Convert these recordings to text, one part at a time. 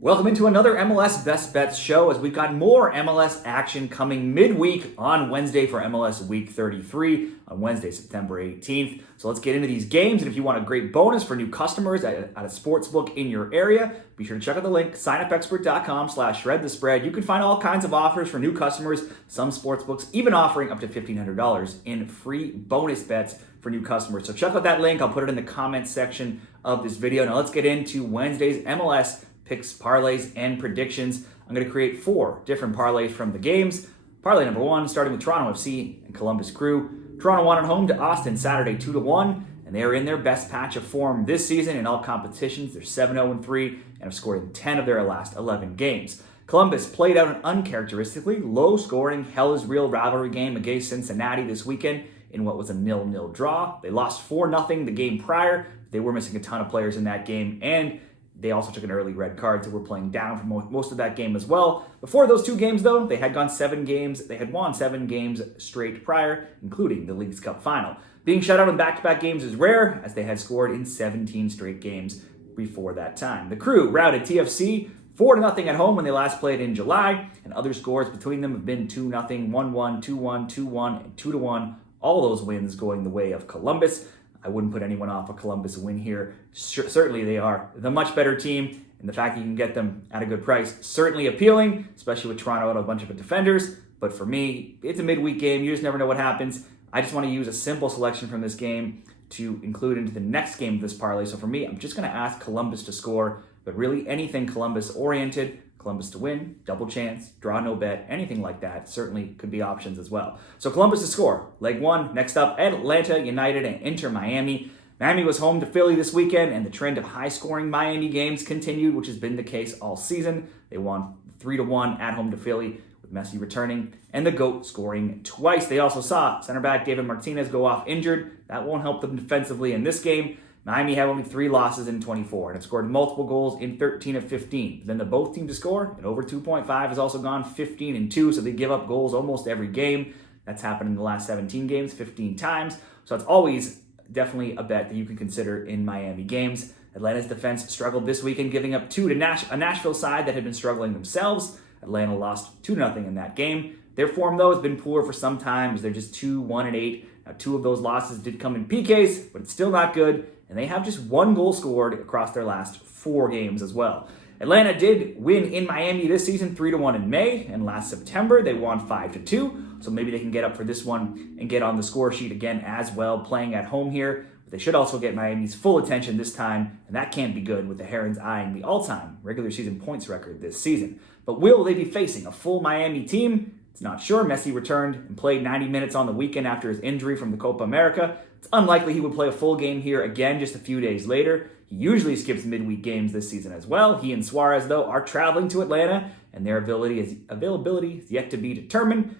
Welcome into another MLS Best Bets show as we've got more MLS action coming midweek on Wednesday for MLS Week 33 on Wednesday, September 18th. So let's get into these games. And if you want a great bonus for new customers at a sportsbook in your area, be sure to check out the link, signupexpert.com/shredthespread. You can find all kinds of offers for new customers, some sportsbooks even offering up to $1,500 in free bonus bets for new customers. So check out that link. I'll put it in the comments section of this video. Now let's get into Wednesday's MLS Picks, parlays, and predictions. I'm going to create 4 different parlays from the games. Parlay number 1, starting with Toronto FC and Columbus Crew. Toronto won at home to Austin Saturday 2-1, and they are in their best patch of form this season in all competitions. They're 7-0-3 and have scored in 10 of their last 11 games. Columbus played out an uncharacteristically low-scoring, hell-is-real rivalry game against Cincinnati this weekend in what was a 0-0 draw. They lost 4-0 the game prior. They were missing a ton of players in that game, and they also took an early red card, so we're playing down for most of that game as well. Before those 2 games, though, they had gone 7 games. They had won 7 games straight prior, including the League's Cup final. Being shut out in back-to-back games is rare, as they had scored in 17 straight games before that time. The Crew routed TFC 4-0 at home when they last played in July, and other scores between them have been 2-0, 1-1, 2-1, 2-1, and 2-1. All those wins going the way of Columbus. I wouldn't put anyone off a Columbus win here. Certainly they are the much better team, and the fact that you can get them at a good price, certainly appealing, especially with Toronto out of a bunch of defenders. But for me, it's a midweek game. You just never know what happens. I just want to use a simple selection from this game to include into the next game of this parlay. So for me, I'm just going to ask Columbus to score, but really anything Columbus-oriented. Columbus to win, double chance, draw no bet, anything like that certainly could be options as well. So Columbus to score, leg 1. Next up, Atlanta United and Inter Miami. Miami was home to Philly this weekend, and the trend of high-scoring Miami games continued, which has been the case all season. They won 3-1 at home to Philly, with Messi returning, and the GOAT scoring twice. They also saw center back David Martinez go off injured. That won't help them defensively in this game. Miami have only 3 losses in 24 and have scored multiple goals in 13 of 15. Then the both team to score, and over 2.5 has also gone 15-2, so they give up goals almost every game. That's happened in the last 17 games, 15 times. So it's always definitely a bet that you can consider in Miami games. Atlanta's defense struggled this weekend, giving up 2 to a Nashville side that had been struggling themselves. Atlanta lost 2-0 in that game. Their form, though, has been poor for some time, as they're just 2-1-8. Now, 2 of those losses did come in PKs, but it's still not good. And they have just 1 goal scored across their last 4 games as well. Atlanta did win in Miami this season 3-1 in May, and last September they won 5-2. So maybe they can get up for this one and get on the score sheet again as well, playing at home here. But they should also get Miami's full attention this time, and that can't be good with the Herons eyeing the all-time regular season points record this season. But will they be facing a full Miami team? It's not sure. Messi returned and played 90 minutes on the weekend after his injury from the Copa America. It's unlikely he would play a full game here again just a few days later. He usually skips midweek games this season as well. He and Suarez, though, are traveling to Atlanta, and their availability is yet to be determined.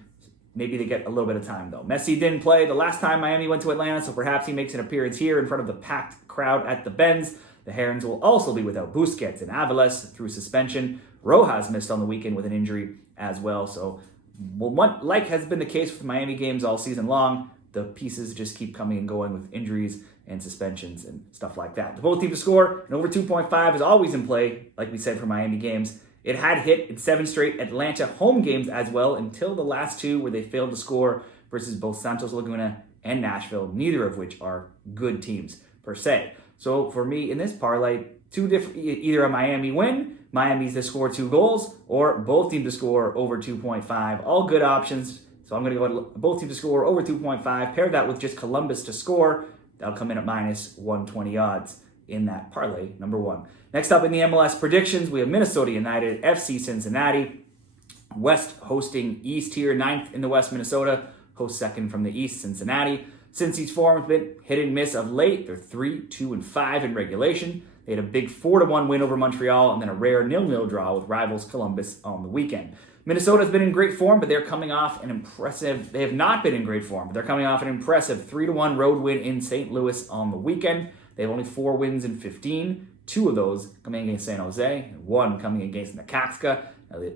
Maybe they get a little bit of time, though. Messi didn't play the last time Miami went to Atlanta, so perhaps he makes an appearance here in front of the packed crowd at the Benz. The Herons will also be without Busquets and Aviles through suspension. Rojas missed on the weekend with an injury as well, so like has been the case with Miami games all season long, the pieces just keep coming and going with injuries and suspensions and stuff like that. The both teams to score, and over 2.5 is always in play, like we said for Miami games. It had hit in 7 straight Atlanta home games as well until the last 2 where they failed to score versus both Santos Laguna and Nashville, neither of which are good teams per se. So for me in this parlay, 2 different, either a Miami win, Miami's to score 2 goals, or both teams to score over 2.5. All good options. So I'm going to go with both teams to score over 2.5. Pair that with just Columbus to score. That'll come in at minus 120 odds in that parlay number 1. Next up in the MLS predictions, we have Minnesota United, FC Cincinnati. West hosting East here, 9th in the West. Minnesota hosts 2nd from the East, Cincinnati. Cincy's form has been hit and miss of late. They're 3-2-5 in regulation. They had a big 4-1 win over Montreal and then a rare 0-0 draw with rivals Columbus on the weekend. Minnesota's been in great form, but they're coming off an impressive... They have not been in great form, but they're coming off an impressive 3-1 road win in St. Louis on the weekend. They have only 4 wins in 15, 2 of those coming against San Jose, and 1 coming against Necaxa.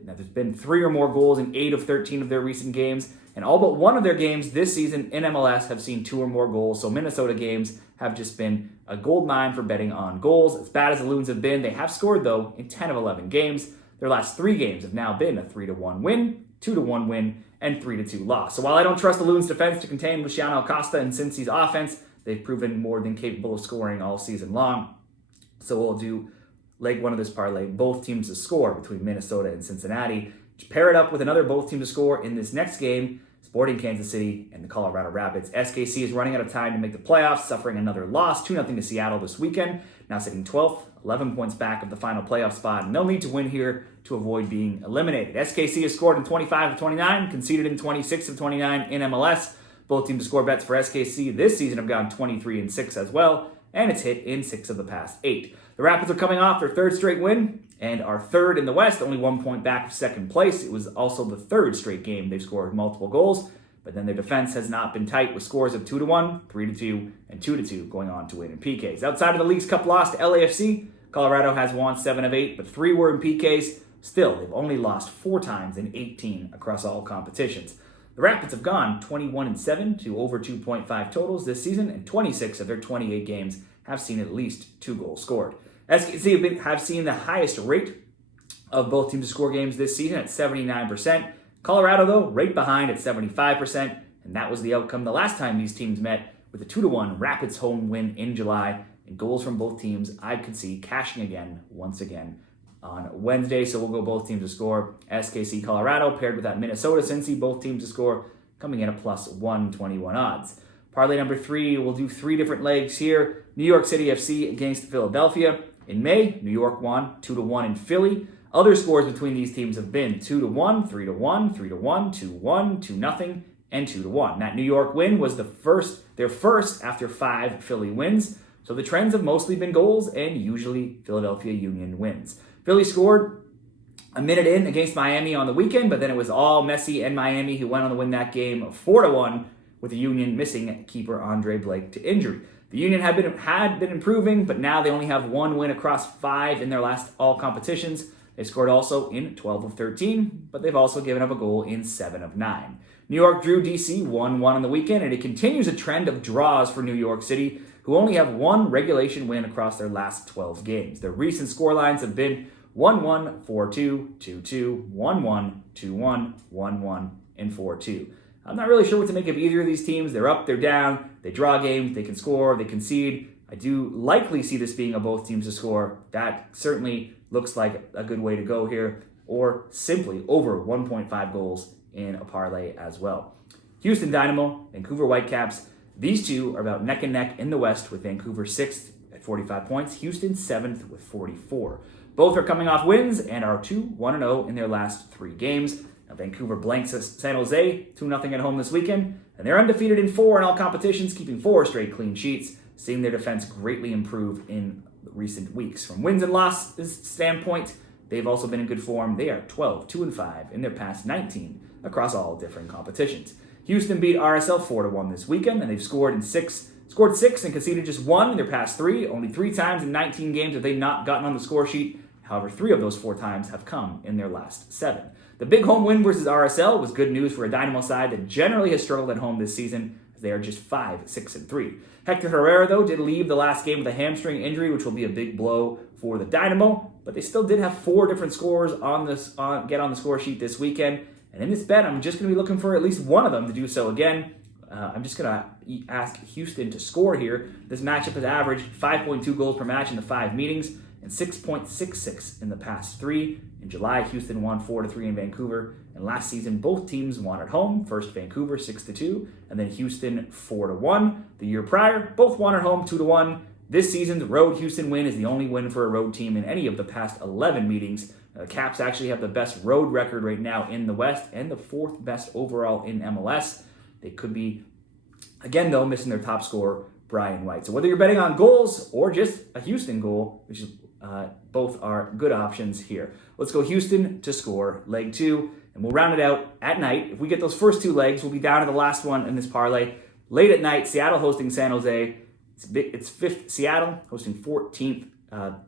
Now, there's been 3 or more goals in 8 of 13 of their recent games, and all but one of their games this season in MLS have seen 2 or more goals. So Minnesota games have just been a gold mine for betting on goals. As bad as the Loons have been, they have scored, though, in 10 of 11 games. Their last 3 games have now been a 3-1 win, 2-1 win, and 3-2 loss. So while I don't trust the Loons' defense to contain Luciano Acosta and Cincy's offense, they've proven more than capable of scoring all season long. So we'll do leg 1 of this parlay, both teams to score between Minnesota and Cincinnati. Pair it up with another both teams to score in this next game, Sporting Kansas City and the Colorado Rapids. SKC is running out of time to make the playoffs, suffering another loss, 2-0 to Seattle this weekend. Now sitting 12th, 11 points back of the final playoff spot, and they'll need to win here to avoid being eliminated. SKC has scored in 25 of 29, conceded in 26 of 29 in MLS. Both teams to score bets for SKC this season have gone 23-6 as well, and it's hit in 6 of the past 8. The Rapids are coming off their 3rd straight win and are 3rd in the West, only 1 point back of 2nd place. It was also the 3rd straight game they've scored multiple goals, but then their defense has not been tight with scores of 2-1, 3-2, and 2-2 going on to win in PKs. Outside of the League's Cup loss to LAFC, Colorado has won 7 of 8, but 3 were in PKs. Still, they've only lost 4 times in 18 across all competitions. The Rapids have gone 21-7 to over 2.5 totals this season, and 26 of their 28 games have seen at least 2 goals scored. SKC have seen the highest rate of both teams to score games this season at 79%. Colorado, though, right behind at 75%, and that was the outcome the last time these teams met with a 2-1 Rapids home win in July, and goals from both teams I could see cashing again, once again, on Wednesday. So we'll go both teams to score. SKC Colorado paired with that Minnesota Cincy, both teams to score, coming in at plus 121 odds. Parlay number 3, we'll do 3 different legs here. New York City FC against Philadelphia. In May, New York won 2-1 in Philly. Other scores between these teams have been 2-1, 3-1, 3-1, 2-1, 2-0, and 2-1. That New York win was their first after 5 Philly wins. So the trends have mostly been goals, and usually Philadelphia Union wins. Philly scored a minute in against Miami on the weekend, but then it was all Messi and Miami who went on to win that game 4-1, with the Union missing keeper Andre Blake to injury. The Union had been improving, but now they only have 1 win across 5 in their last all competitions. They scored also in 12 of 13, but they've also given up a goal in 7 of 9. New York drew DC 1-1 on the weekend, and it continues a trend of draws for New York City, who only have 1 regulation win across their last 12 games. Their recent scorelines have been 1-1, 4-2, 2-2, 1-1, 2-1, 1-1, and 4-2. I'm not really sure what to make of either of these teams. They're up, they're down, they draw games, they can score, they concede. I do likely see this being a both teams to score. That certainly looks like a good way to go here, or simply over 1.5 goals in a parlay as well. Houston Dynamo, Vancouver Whitecaps. These two are about neck and neck in the West, with Vancouver 6th at 45 points, Houston 7th with 44. Both are coming off wins and are 2-1-0 in their last 3 games. Now, Vancouver blanks San Jose 2-0 at home this weekend, and they're undefeated in 4 in all competitions, keeping 4 straight clean sheets, seeing their defense greatly improve in recent weeks. From wins and losses standpoint, they've also been in good form. They are 12-2-5 in their past 19 across all different competitions. Houston beat RSL 4-1 this weekend, and they've scored 6 and conceded just 1 in their past 3. Only 3 times in 19 games have they not gotten on the score sheet. However, 3 of those 4 times have come in their last 7. The big home win versus RSL was good news for a Dynamo side that generally has struggled at home this season, as they are just 5-6-3. Hector Herrera, though, did leave the last game with a hamstring injury, which will be a big blow for the Dynamo, but they still did have 4 different scores get on the score sheet this weekend. And in this bet, I'm just going to be looking for at least one of them to do so again. I'm just going to ask Houston to score here. This matchup has averaged 5.2 goals per match in the 5 meetings and 6.66 in the past 3. In July, Houston won 4-3 in Vancouver, and last season both teams won at home. First Vancouver 6-2, and then Houston 4-1. The year prior, both won at home 2-1. This season, the road Houston win is the only win for a road team in any of the past 11 meetings. The Caps actually have the best road record right now in the West and the 4th best overall in MLS. They could be, again though, missing their top scorer, Brian White. So whether you're betting on goals or just a Houston goal, which is both are good options here. Let's go Houston to score, leg 2, and we'll round it out at night. If we get those first 2 legs, we'll be down to the last one in this parlay. Late at night, Seattle hosting San Jose. It's 5th Seattle hosting 14th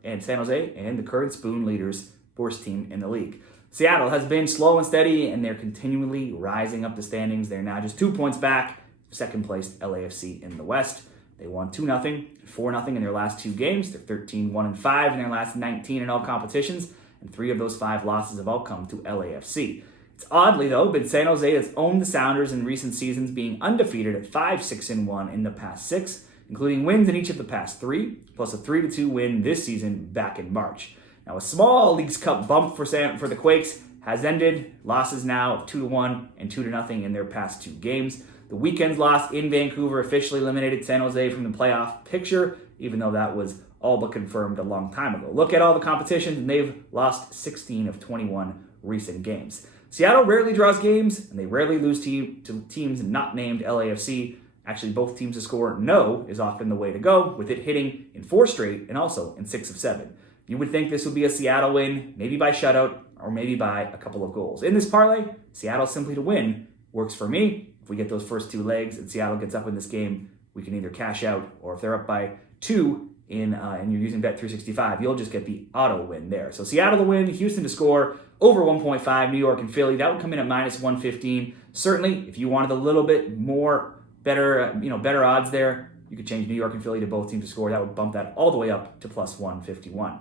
and San Jose, and the current Spoon leaders, worst team in the league. Seattle has been slow and steady, and they're continually rising up the standings. They're now just 2 points back, second place LAFC in the West. They won 2-0, 4-0 in their last 2 games. They're 13-1-5 in their last 19 in all competitions, and 3 of those 5 losses have all come to LAFC. It's oddly, though, been San Jose that's owned the Sounders in recent seasons, being undefeated at 5-6-1 in the past 6, including wins in each of the past 3, plus a 3-2 win this season back in March. Now, a small Leagues Cup bump for the Quakes has ended. Losses now of 2-1 and 2-0 in their past 2 games. The weekend's loss in Vancouver officially eliminated San Jose from the playoff picture, even though that was all but confirmed a long time ago. Look at all the competitions, and they've lost 16 of 21 recent games. Seattle rarely draws games, and they rarely lose to teams not named LAFC. Actually, both teams to score no is often the way to go, with it hitting in 4 straight and also in 6 of 7. You would think this would be a Seattle win, maybe by shutout, or maybe by a couple of goals. In this parlay, Seattle simply to win works for me. If we get those first 2 legs and Seattle gets up in this game, we can either cash out, or if they're up by 2 and you're using Bet365, you'll just get the auto win there. So Seattle to win, Houston to score, over 1.5, New York and Philly, that would come in at -115. Certainly, if you wanted a little bit more better odds there, you could change New York and Philly to both teams to score. That would bump that all the way up to +151.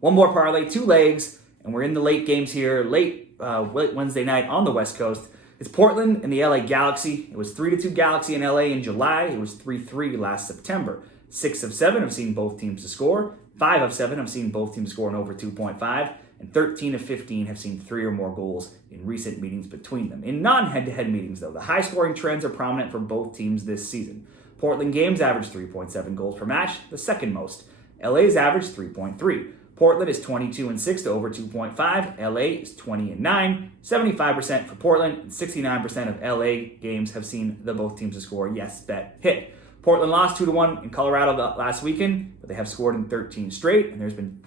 One more parlay, 2 legs, and we're in the late games here, late Wednesday night on the West Coast. It's Portland and the LA Galaxy. It was 3-2 Galaxy in LA in July. It was 3-3 last September. 6 of 7 have seen both teams to score. 5 of 7 have seen both teams score in over 2.5. And 13 of 15 have seen 3 or more goals in recent meetings between them. In non-head-to-head meetings, though, the high-scoring trends are prominent for both teams this season. Portland games average 3.7 goals per match, the second most. LA's average 3.3. Portland is 22-6 to over 2.5. LA is 20-9. 75% for Portland, and 69% of LA games have seen the both teams to score. Yes, bet hit. Portland lost 2-1 in Colorado last weekend, but they have scored in 13 straight, and there's been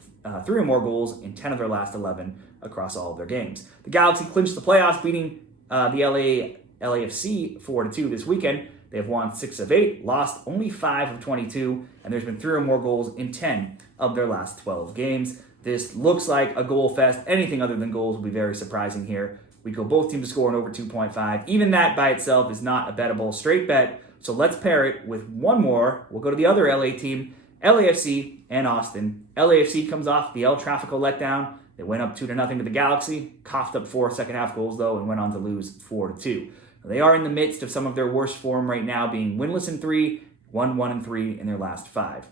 3 or more goals in 10 of their last 11 across all of their games. The Galaxy clinched the playoffs, beating the LAFC 4-2 this weekend. They have won 6 of 8, lost only 5 of 22, and there's been 3 or more goals in 10 of their last 12 games. This looks like a goal fest. Anything other than goals will be very surprising here. We go both teams to score in over 2.5. Even that by itself is not a bettable straight bet. So let's pair it with one more. We'll go to the other LA team, LAFC and Austin. LAFC comes off the El Tráfico letdown. They went up 2-0 to the Galaxy, coughed up 4 second-half goals, though, and went on to lose 4-2. They are in the midst of some of their worst form right now, being winless in 3, 1-1-3 in their last 5.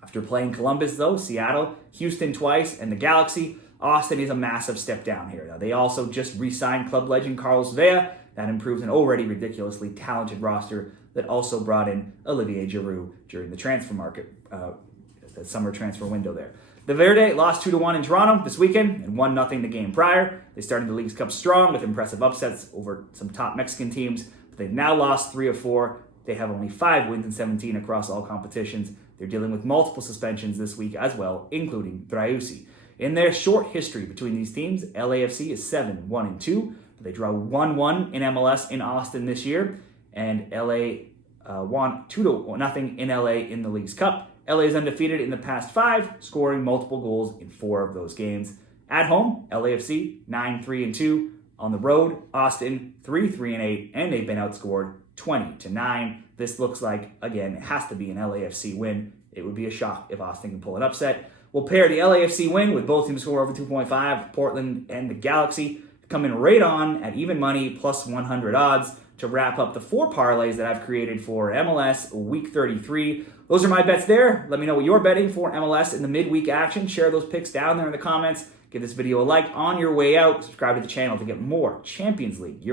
After playing Columbus, though, Seattle, Houston twice, and the Galaxy, Austin is a massive step down here. Now, they also just re-signed club legend Carlos Vela. That improves an already ridiculously talented roster that also brought in Olivier Giroud during the transfer market, the summer transfer window there. The Verde lost 2-1 in Toronto this weekend and 1-0 the game prior. They started the Leagues Cup strong with impressive upsets over some top Mexican teams, but they've now lost 3 of 4. They have only 5 wins in 17 across all competitions. They're dealing with multiple suspensions this week as well, including Driussi. In their short history between these teams, LAFC is 7-1-2. They draw 1-1 in MLS in Austin this year, and LA won 2-0 in LA in the Leagues Cup. LA is undefeated in the past 5, scoring multiple goals in 4 of those games. At home, LAFC 9-3-2. On the road, Austin 3-3-8, and they've been outscored 20-9. This looks like, again, it has to be an LAFC win. It would be a shock if Austin can pull an upset. We'll pair the LAFC win with both teams score over 2.5, Portland and the Galaxy, coming right on at even money, plus 100 odds, to wrap up the 4 parlays that I've created for MLS Week 33. Those are my bets there. Let me know what you're betting for MLS in the midweek action. Share those picks down there in the comments. Give this video a like on your way out. Subscribe to the channel to get more Champions League,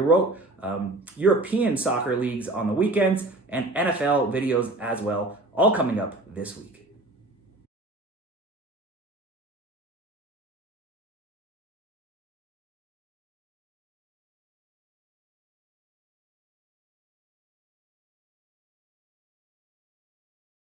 European soccer leagues on the weekends, and NFL videos as well, all coming up this week.